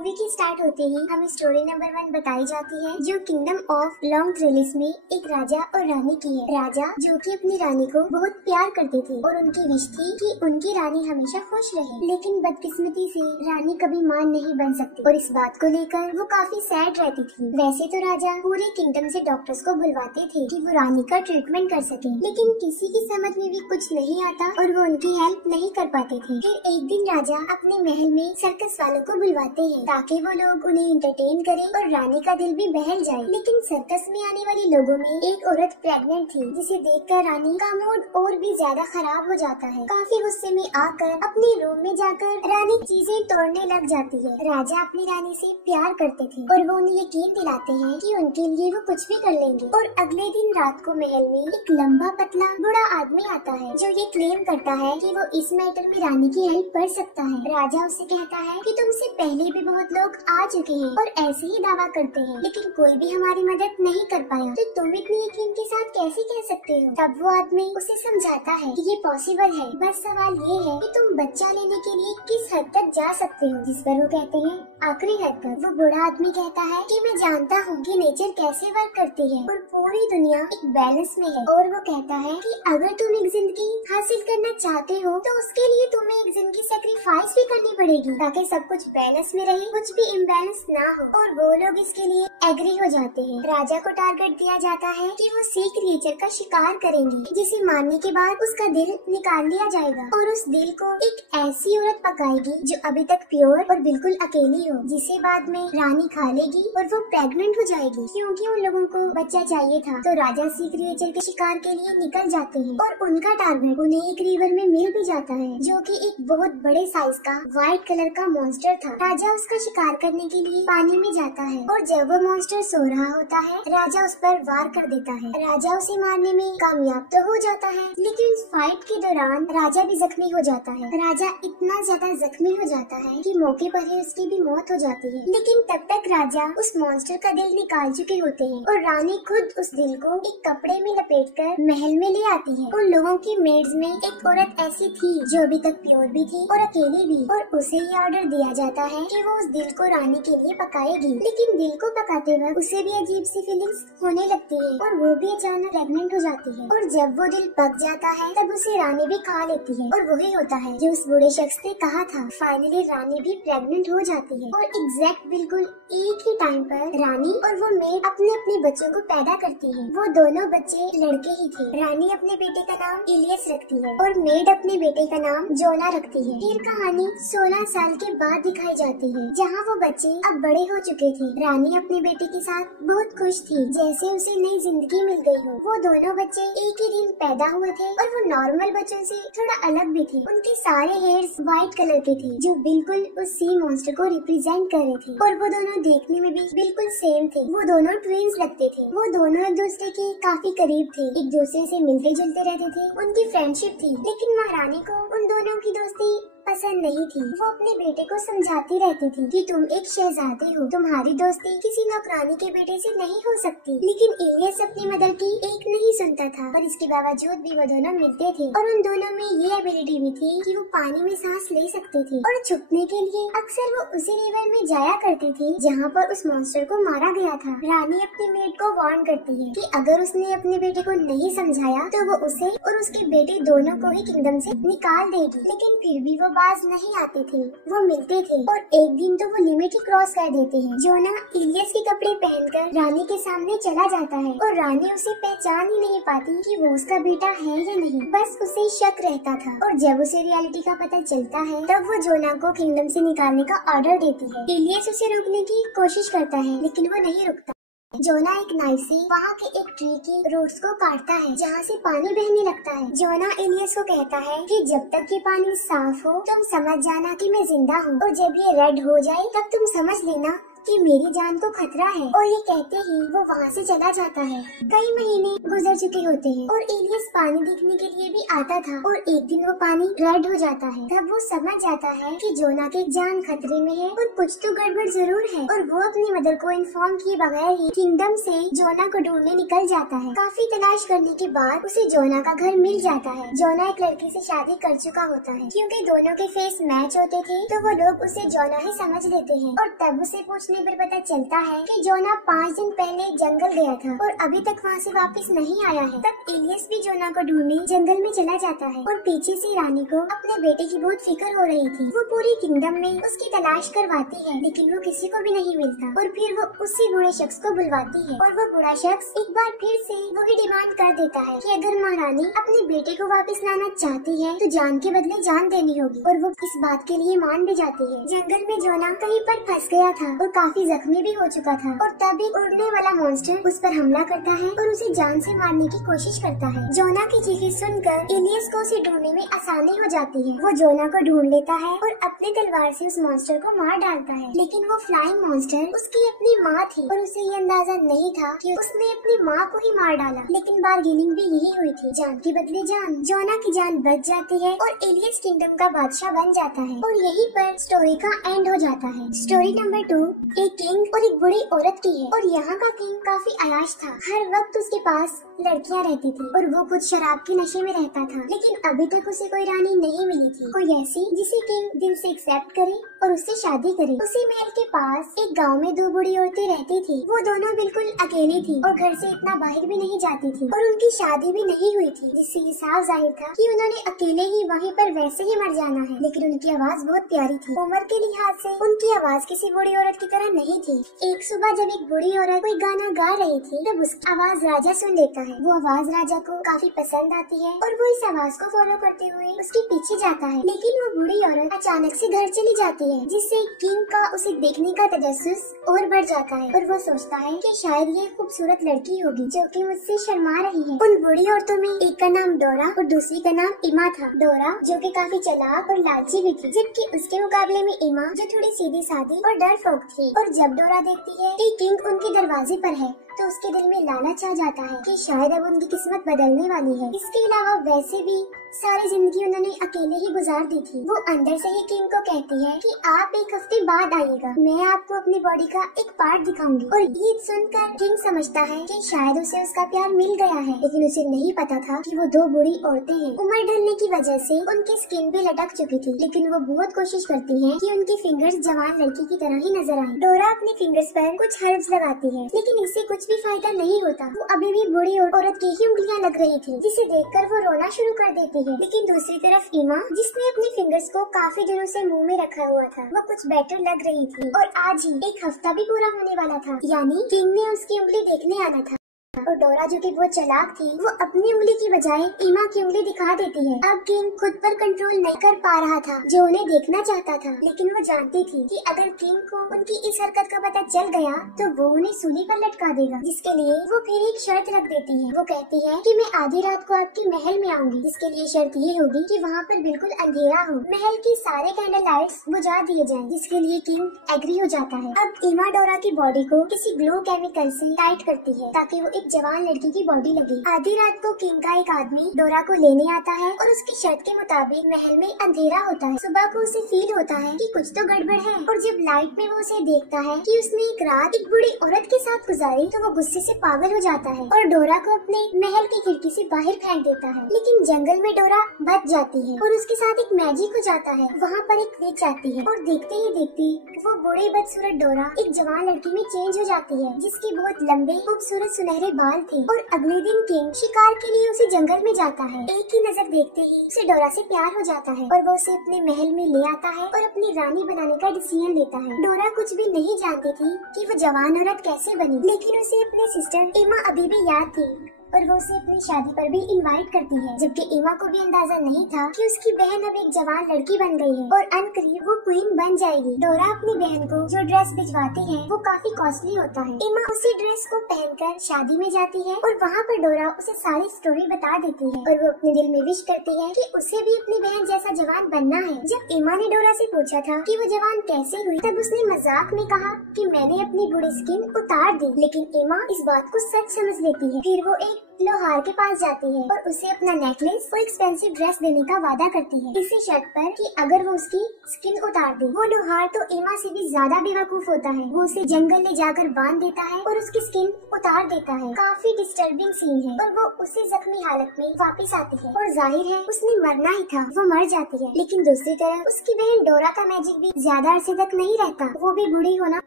Movie की start होते ही हमें स्टोरी नंबर 1 बताई जाती है, जो किंगडम ऑफ लॉन्ग थ्रिलिस में एक राजा और रानी की है। राजा जो कि अपनी रानी को बहुत प्यार करते थे और उनकी विश थी कि उनकी रानी हमेशा खुश रहे, लेकिन बदकिस्मती से रानी कभी मां नहीं बन सकती और इस बात को लेकर वो काफी सैड रहती थी। वैसे तो राजा पूरे किंगडम से डॉक्टर्स को बुलवाते थे कि वो रानी का ट्रीटमेंट कर सके, लेकिन किसी की समझ में भी कुछ नहीं आता और वो उनकी हेल्प नहीं कर पाते थे। फिर एक दिन राजा अपने महल में सर्कस वालों को बुलवाते हैं ताकि वो लोग उन्हें एंटरटेन करें और रानी का दिल भी बहल जाए। लेकिन सर्कस में आने वाले लोगों में एक औरत प्रेग्नेंट थी, जिसे देखकर रानी का मूड और भी ज्यादा खराब हो जाता है। काफी गुस्से में आकर अपने रूम में जाकर रानी चीजें तोड़ने लग जाती है। राजा अपनी रानी से प्यार करते थे और वो उन्हें यकीन दिलाते हैं कि उनके लिए वो कुछ भी कर लेंगे। और अगले दिन रात को महल में एक लंबा पतला बूढ़ा आदमी आता है जो ये क्लेम करता है कि वो इस मैटर में रानी की हेल्प कर सकता है। राजा उससे कहता है कि तुमसे पहले भी बहुत लोग आ चुके हैं और ऐसे ही दावा करते हैं, लेकिन कोई भी हमारी मदद नहीं कर पाया, तो तुम इतने यकीन के साथ कैसे कह सकते हो। तब वो आदमी उसे समझाता है कि ये पॉसिबल है, बस सवाल ये है कि तुम बच्चा लेने के लिए किस हद तक जा सकते हो। जिस पर वो कहते हैं आखिरी हद तक। वो बूढ़ा आदमी कहता है कि मैं जानता हूँ कि नेचर कैसे वर्क करती है और पूरी दुनिया एक बैलेंस में है। और वो कहता है कि अगर तुम एक जिंदगी हासिल करना चाहते हो तो उसके लिए तुम्हें एक जिंदगी सेक्रीफाइस भी करनी पड़ेगी ताकि सब कुछ बैलेंस में रहे, कुछ भी इम्बैलेंस ना हो। और वो लोग इसके लिए एग्री हो जाते हैं। राजा को टारगेट दिया जाता है कि वो सी क्रिएचर का शिकार करेंगे, जिसे मारने के बाद उसका दिल निकाल लिया जाएगा और उस दिल को एक ऐसी औरत पकाएगी जो अभी तक प्योर और बिल्कुल अकेली हो, जिसे बाद में रानी खा लेगी और वो प्रेग्नेंट हो जाएगी। क्योंकि उन लोगों को बच्चा चाहिए था, तो राजा सी क्रिएचर के शिकार के लिए निकल जाते हैं और उनका टारगेट उन्हें एक रिवर में मिल भी जाता है, जो कि एक बहुत बड़े साइज का व्हाइट कलर का मॉन्स्टर था। राजा उसका शिकार करने के लिए पानी में जाता है और जब वो मॉन्स्टर सो रहा होता है, राजा उस पर वार कर देता है। राजा उसे मारने में कामयाब तो हो जाता है, लेकिन इस फाइट के दौरान राजा भी जख्मी हो जाता है। राजा इतना ज्यादा जख्मी हो जाता है कि मौके पर ही उसकी भी मौत हो जाती है। लेकिन तब तक राजा उस मॉन्स्टर का दिल निकाल चुके होते हैं और रानी खुद उस दिल को एक कपड़े में लपेटकर महल में ले आती है। उन लोगों की मेड्स में एक औरत ऐसी थी जो अभी तक प्योर भी थी और अकेली भी, और उसे ये ऑर्डर दिया जाता है कि वो उस दिल को रानी के लिए पकाएगी। लेकिन दिल को पकाते वक्त उसे भी अजीब सी फीलिंग्स होने लगती है और वो भी अचानक प्रेग्नेंट हो जाती है। और जब वो दिल पक जाता है तब उसे रानी भी खा लेती है और वही होता है जो उस बूढ़े शख्स ने कहा था। फाइनली रानी भी प्रेग्नेंट हो जाती है और एग्जैक्ट बिल्कुल एक ही टाइम पर रानी और वो मेड अपने अपने बच्चों को पैदा करती है। वो दोनों बच्चे लड़के ही थे। रानी अपने बेटे का नाम इलियस रखती है और मेड अपने बेटे का नाम जोना रखती है। फिर कहानी 16 साल के बाद दिखाई जाती है, जहाँ वो बच्चे अब बड़े हो चुके थे। रानी अपने बेटे के साथ बहुत खुश थी, जैसे उसे नई जिंदगी मिल गई हो। वो दोनों बच्चे एक ही दिन पैदा हुए थे और वो नॉर्मल बच्चों से थोड़ा अलग भी थे। उनके सारे हेयर्स व्हाइट कलर के थे, जो बिल्कुल उस सी मॉन्स्टर को रिप्रेजेंट कर रहे थे। और वो दोनों देखने में भी बिल्कुल सेम थे। वो दोनों ट्विंस लगते थे। वो दोनों एक दूसरे के काफी करीब थे, एक दूसरे से मिलते जुलते रहते थे। उनकी फ्रेंडशिप थी। लेकिन महारानी को उन दोनों की दोस्ती पसंद नहीं थी। वो अपने बेटे को समझाती रहती थी कि तुम एक शहजादे हो, तुम्हारी दोस्ती किसी नौकरानी के बेटे से नहीं हो सकती। लेकिन इलियस अपनी मदर की एक नहीं सुनता था और इसके बावजूद भी वो दोनों मिलते थे। और उन दोनों में ये एबिलिटी भी थी कि वो पानी में सांस ले सकते थे और छुपने के लिए अक्सर वो उसी रिवर में जाया करते थे जहाँ पर उस मॉन्स्टर को मारा गया था। रानी अपने मेड को वार्न करती है कि अगर उसने अपने बेटे को नहीं समझाया तो वो उसे और उसके बेटे दोनों को ही किंगडम से निकाल देगी। लेकिन फिर भी वो बाज नहीं आते थे। वो मिलते थे और एक दिन तो वो लिमिट ही क्रॉस कर देते हैं। जोना इलियस के कपड़े पहनकर रानी के सामने चला जाता है और रानी उसे पहचान ही नहीं पाती कि वो उसका बेटा है या नहीं। बस उसे शक रहता था और जब उसे रियलिटी का पता चलता है तब वो जोना को किंगडम से निकालने का ऑर्डर देती है। इलियस उसे रोकने की कोशिश करता है, लेकिन वो नहीं रुकता। जोना एक नाइफ से वहाँ के एक ट्री की रूट्स को काटता है, जहाँ से पानी बहने लगता है। जोना इलियस को कहता है कि जब तक ये पानी साफ हो तुम समझ जाना कि मैं जिंदा हूँ और जब ये रेड हो जाए तब तुम समझ लेना कि मेरी जान को खतरा है, और ये कहते ही वो वहाँ से चला जाता है। कई महीने गुजर चुके होते हैं और एलियस पानी देखने के लिए भी आता था, और एक दिन वो पानी रेड हो जाता है। तब वो समझ जाता है कि जोना की जान खतरे में है और कुछ तो गड़बड़ जरूर है, और वो अपनी मदर को इन्फॉर्म किए बगैर ही किंगडम से जोना को ढूंढने निकल जाता है। काफी तलाश करने के बाद उसे जोना का घर मिल जाता है। जोना एक लड़की से शादी कर चुका होता है। क्योंकि दोनों के फेस मैच होते थे तो वो लोग उसे जोना ही समझ लेते हैं, और तब उसे पूछने पर पता चलता है कि जोना 5 दिन पहले जंगल गया था और अभी तक वहाँ से वापस नहीं आया है। तब एलियस भी जोना को ढूंढने जंगल में चला जाता है, और पीछे से रानी को अपने बेटे की बहुत फिक्र हो रही थी। वो पूरी किंगडम में उसकी तलाश करवाती है, लेकिन वो किसी को भी नहीं मिलता, और फिर वो उसी बूढ़े शख्स को बुलवाती है, और वो बूढ़ा शख्स एक बार फिर से वही डिमांड कर देता है कि अगर महारानी अपने बेटे को वापस लाना चाहती है तो जान के बदले जान देनी होगी, और वो इस बात के लिए मान भी जाती है। जंगल में जोना कहीं पर फंस गया था और काफी जख्मी भी हो चुका था, और तब एक उड़ने वाला मॉन्स्टर उस पर हमला करता है और उसे जान से मारने की कोशिश करता है। जोना की चीखें सुनकर एलियस को उसे ढूंढने में आसानी हो जाती है। वो जोना को ढूंढ लेता है और अपने तलवार से उस मॉन्स्टर को मार डालता है, लेकिन वो फ्लाइंग मॉन्स्टर उसकी अपनी माँ थी, और उसे ये अंदाजा नहीं था कि उसने अपनी माँ को ही मार डाला। लेकिन बार्गेनिंग भी यही हुई थी, जान के बदले जान। जोना की जान बच जाती है और एलियस किंगडम का बादशाह बन जाता है, और यहीं पर स्टोरी का एंड हो जाता है। स्टोरी नंबर 2 एक किंग और एक बूढ़ी औरत की है, और यहाँ का किंग काफी अयाश था। हर वक्त उसके पास लड़कियाँ रहती थी और वो खुद शराब के नशे में रहता था, लेकिन अभी तक उसे कोई रानी नहीं मिली थी, कोई ऐसी जिसे किंग दिल से एक्सेप्ट करे और उससे शादी करे। उसी महल के पास एक गांव में 2 बूढ़ी औरतें रहती थी। वो दोनों बिल्कुल अकेली थी और घर से इतना बाहर भी नहीं जाती थी, और उनकी शादी भी नहीं हुई थी, जिससे ये साफ जाहिर था कि उन्होंने अकेले ही वहीं पर वैसे ही मर जाना है। लेकिन उनकी आवाज बहुत प्यारी थी। उम्र के लिहाज से उनकी आवाज किसी बूढ़ी औरत की तरह नहीं थी। एक सुबह जब एक बूढ़ी औरत कोई गाना गा रही थी, तब उसकी आवाज राजा सुन लेता है। वो आवाज राजा को काफी पसंद आती है और वो इस आवाज को फॉलो करते हुए उसके पीछे जाता है। लेकिन वो बूढ़ी औरत अचानक से घर चली जाती है, जिससे किंग का उसे देखने का तजस्सुस और बढ़ जाता है, और वो सोचता है कि शायद ये खूबसूरत लड़की होगी जो कि मुझसे शर्मा रही है। उन बूढ़ी औरतों में एक का नाम डोरा और दूसरी का नाम इमा था। डोरा जो कि काफी चालाक और लालची भी थी, जबकि उसके मुकाबले में इमा जो थोड़ी सीधी सादी और डरपोक थी। और जब डोरा देखती है कि किंग उनके दरवाजे पर है तो उसके दिल में लालच आ जाता है कि शायद अब उनकी किस्मत बदलने वाली है। इसके अलावा वैसे भी सारी जिंदगी उन्होंने अकेले ही गुजार दी थी। वो अंदर से ही किंग को कहती है कि आप 1 हफ्ते बाद आइएगा, मैं आपको अपनी बॉडी का एक पार्ट दिखाऊंगी। और ये सुनकर किंग समझता है कि शायद उसे उसका प्यार मिल गया है, लेकिन उसे नहीं पता था कि वो 2 बूढ़ी औरतें हैं। उम्र ढलने की वजह से उनकी स्किन भी लटक चुकी थी, लेकिन वो बहुत कोशिश करती है कि उनकी फिंगर्स जवान लड़की की तरह ही नजर आए। डोरा अपने फिंगर्स पर कुछ हर्ब्स लगाती है, लेकिन इससे कुछ भी फायदा नहीं होता। वो अभी भी बूढ़ी औरत की ही उंगलियां लग रही थी, जिसे देखकर वो रोना शुरू कर देती है। लेकिन दूसरी तरफ इमा, जिसने अपने फिंगर्स को काफी दिनों से मुंह में रखा हुआ था, वो कुछ बेटर लग रही थी, और आज ही 1 हफ्ता भी पूरा होने वाला था, यानी किंग ने उसकी उंगली देखने आना था। और डोरा जो कि बहुत चालाक थी, वो अपनी उंगली की बजाय इमा की उंगली दिखा देती है। अब किंग खुद पर कंट्रोल नहीं कर पा रहा था, जो उन्हें देखना चाहता था, लेकिन वो जानती थी कि अगर किंग को उनकी इस हरकत का पता चल गया तो वो उन्हें सूली पर लटका देगा, जिसके लिए वो फिर एक शर्त रख देती है। वो कहती है कि मैं आधी रात को आपके महल में आऊंगी, जिसके लिए शर्त ये होगी कि वहाँ पर बिल्कुल अंधेरा हो, महल की सारे कैंडल लाइट्स बुझा दिए जाएं, जिसके लिए किंग एग्री हो जाता है। अब इमा डोरा की बॉडी को किसी ग्लो केमिकल से टाइट करती है ताकि वो एक जवान लड़की की बॉडी लगे। आधी रात को किंग का एक आदमी डोरा को लेने आता है और उसकी शर्त के मुताबिक महल में अंधेरा होता है। सुबह को उसे फील होता है कि कुछ तो गड़बड़ है, और जब लाइट में वो उसे देखता है कि उसने एक रात एक बूढ़ी औरत के साथ गुजारी तो वो गुस्से से पागल हो जाता है और डोरा को अपने महल की खिड़की से बाहर फेंक देता है। लेकिन जंगल में डोरा बच जाती है और उसके साथ एक मैजिक हो जाता है। वहाँ पर एक विच आती है और देखते ही देखते वो बूढ़े बदसूरत डोरा एक जवान लड़की में चेंज हो जाती है, जिसके बहुत लंबे खूबसूरत सुनहरे बाल थे। और अगले दिन किंग शिकार के लिए उसे जंगल में जाता है। एक ही नजर देखते ही उसे डोरा से प्यार हो जाता है और वो उसे अपने महल में ले आता है और अपनी रानी बनाने का डिसीजन लेता है। डोरा कुछ भी नहीं जानती थी कि वो जवान औरत कैसे बनी, लेकिन उसे अपने सिस्टर इमा अभी भी याद थी और वो उसे अपनी शादी पर भी इनवाइट करती है, जबकि एमा को भी अंदाजा नहीं था कि उसकी बहन अब एक जवान लड़की बन गई है और अनकरीब वो क्वीन बन जाएगी। डोरा अपनी बहन को जो ड्रेस भिजवाती है वो काफी कॉस्टली होता है। एमा उसी ड्रेस को पहनकर शादी में जाती है और वहाँ पर डोरा उसे सारी स्टोरी बता देती है और वो अपने दिल में विश करती है कि उसे भी अपनी बहन जैसा जवान बनना है। जब एमा ने डोरा से पूछा था कि वो जवान कैसे हुई, तब उसने मजाक में कहा कि मैंने अपनी बूढ़ी स्किन उतार दी, लेकिन एमा इस बात को सच समझ लेती है। फिर वो एक लोहार के पास जाती है और उसे अपना नेकलेस और एक्सपेंसिव ड्रेस देने का वादा करती है, इसी शर्त पर कि अगर वो उसकी स्किन उतार दे। वो लोहार तो एमा से भी ज्यादा बेवकूफ होता है, वो उसे जंगल ले जाकर बांध देता है और उसकी स्किन उतार देता है। काफी डिस्टर्बिंग सीन है और वो उसी जख्मी हालत में वापस आती है और जाहिर है उसने मरना ही था, वो मर जाती है। लेकिन दूसरी तरफ उसकी बहन डोरा का मैजिक भी ज्यादा अरसे तक नहीं रहता, वो भी बूढ़ी होना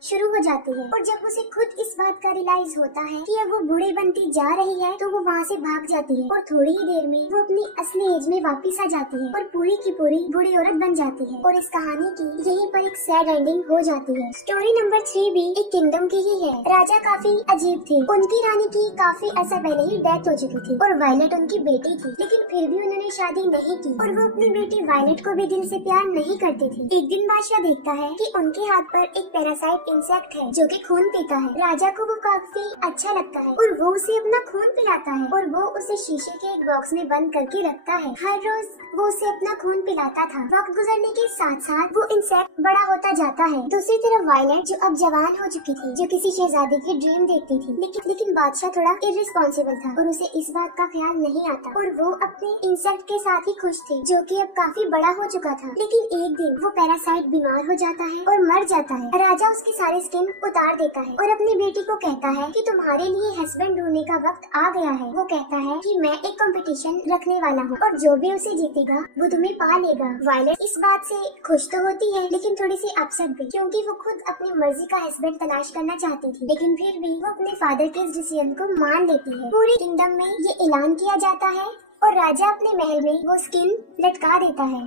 शुरू हो जाती है और जब उसे खुद इस बात का रियलाइज होता है कि अब वो बूढ़ी बनती जा रही है तो वो वहाँ से भाग जाती है और थोड़ी ही देर में वो अपनी असली एज में वापस आ जाती है और पूरी की पूरी बूढ़ी औरत बन जाती है और इस कहानी की यहीं पर एक सैड एंडिंग हो जाती है। स्टोरी नंबर 3 भी एक किंगडम की ही है। राजा काफी अजीब थे, उनकी रानी की काफी अर्सा पहले ही डेथ हो चुकी थी और वायलेट उनकी बेटी थी, लेकिन फिर भी उन्होंने शादी नहीं की और वो अपनी बेटी वायलेट को भी दिल से प्यार नहीं करती थी। एक दिन बादशाह देखता है कि उनके हाथ पर एक पैरासाइट इंसेक्ट है जो कि खून पीता है। राजा को वो काफी अच्छा लगता है और वो उसे अपना खून पिलाता है और वो उसे शीशे के एक बॉक्स में बंद करके रखता है। हर रोज वो उसे अपना खून पिलाता था। वक्त गुजरने के साथ साथ वो इंसेक्ट बड़ा होता जाता है। दूसरी तरफ वायलेट जो अब जवान हो चुकी थी, जो किसी शहजादी की ड्रीम देखती थी, लेकिन बादशाह थोड़ा इर्रिस्पॉन्सिबल था और उसे इस बात का ख्याल नहीं आता और वो अपने इंसेक्ट के साथ ही खुश थी जो कि अब काफी बड़ा हो चुका था। लेकिन एक दिन वो पैरासाइट बीमार हो जाता है और मर जाता है। राजा उसकी सारी स्किन उतार देता है और अपनी बेटी को कहता है कि तुम्हारे लिए हस्बैंड ढूंढने का वक्त आ गया है। वो कहता है कि मैं एक कंपटीशन रखने वाला हूँ और जो भी उसे जीतेगा वो तुम्हें पा लेगा। वायलेट इस बात से खुश तो होती है लेकिन थोड़ी सी अपसेट भी, क्योंकि वो खुद अपनी मर्जी का हस्बैंड तलाश करना चाहती थी, लेकिन फिर भी वो अपने फादर के इस डिसीजन को मान लेती है। पूरे किंगडम में ये ऐलान किया जाता है और राजा अपने महल में वो स्किन लटका देता है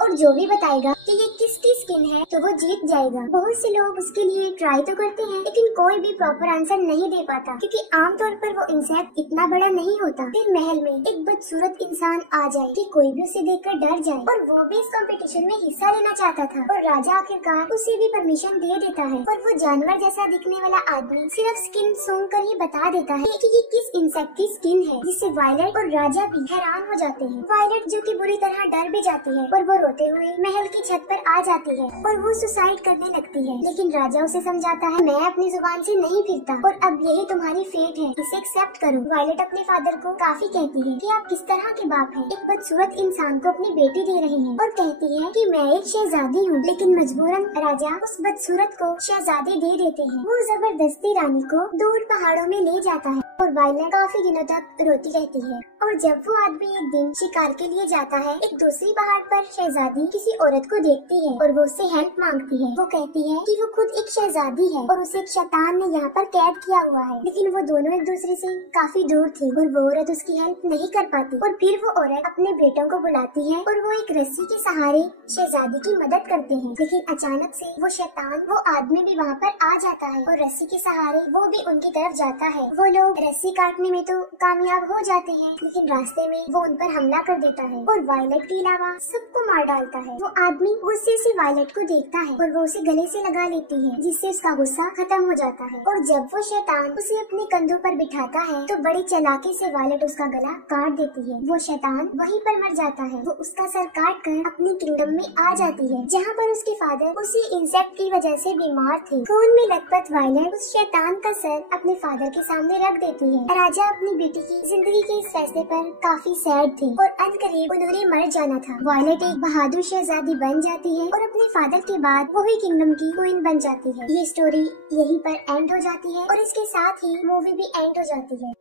और जो भी बताएगा कि ये किसकी स्किन है तो वो जीत जाएगा। बहुत से लोग उसके लिए ट्राई तो करते हैं लेकिन कोई भी प्रॉपर आंसर नहीं दे पाता, क्योंकि आमतौर पर वो इंसेक्ट इतना बड़ा नहीं होता। फिर महल में एक बदसूरत इंसान आ जाए कि कोई भी उसे देखकर डर जाए और वो भी इस कंपटीशन में हिस्सा लेना चाहता था और राजा आखिरकार उसे भी परमिशन दे देता है। और वो जानवर जैसा दिखने वाला आदमी सिर्फ स्किन सूंघ कर ही बता देता है कि ये किस इंसेक्ट की स्किन है, जिससे वायलेट और राजा भी हैरान हो जाते हैं। वायलेट जो कि बुरी तरह डर भी जाती है और वो रोते हुए महल की छत पर आ जाती है और वो सुसाइड करने लगती है, लेकिन राजा उसे समझाता है मैं अपनी जुबान से नहीं फिरता और अब यही तुम्हारी फेट है, इसे एक्सेप्ट करो। वायलेट अपने फादर को काफी कहती है कि आप किस तरह के बाप हैं, एक बदसूरत इंसान को अपनी बेटी दे रहे हैं, और कहती है कि मैं एक शहजादी हूँ, लेकिन मजबूरन राजा उस बदसूरत को शहजादी दे देते हैं। वो जबरदस्ती रानी को दूर पहाड़ों में ले जाता है और वायलेट काफी दिनों तक रोती रहती है। और जब वो आदमी एक दिन शिकार के लिए जाता है, एक दूसरी पहाड़ पर शहजादी किसी औरत को देखती है और वो उससे हेल्प मांगती है। वो कहती है कि वो खुद एक शहजादी है और उसे एक शैतान ने यहाँ पर कैद किया हुआ है, लेकिन वो दोनों एक दूसरे से काफी दूर थी और वो औरत उसकी हेल्प नहीं कर पाती। और फिर वो औरत अपने बेटों को बुलाती है और वो एक रस्सी के सहारे शहजादी की मदद करते हैं, लेकिन अचानक से वो शैतान, वो आदमी भी वहाँ पर आ जाता है और रस्सी के सहारे वो भी उनकी तरफ जाता है। वो लोग रस्सी काटने में तो कामयाब हो जाते हैं, लेकिन रास्ते में वो उन पर हमला कर देता है और वायलेट के अलावा सबको मार डालता है। वो आदमी गुस्से से वायलेट को देखता है और वो उसे गले से लगा लेती है, जिससे उसका गुस्सा खत्म हो जाता है। और जब वो शैतान उसे अपने कंधों पर बिठाता है तो बड़ी चालाकी से वायलेट उसका गला काट देती है। वो शैतान वहीं पर मर जाता है। वो उसका सर काट कर अपने किंगडम में आ जाती है, जहाँ पर उसके फादर उसी इंसेक्ट की वजह से बीमार थे। खून में लथपथ वायलेट उस शैतान का सर अपने फादर के सामने रख देती है। राजा अपनी बेटी की जिंदगी के इस फैसले पर काफी सैड थे और अनकरीब उन्होंने मर जाना था। वायलेट एक बहादुर शहजादी बन जाती है और अपने फादर के बाद वही किंगडम की क्वीन बन जाती है। ये स्टोरी यहीं पर एंड हो जाती है और इसके साथ ही मूवी भी एंड हो जाती है।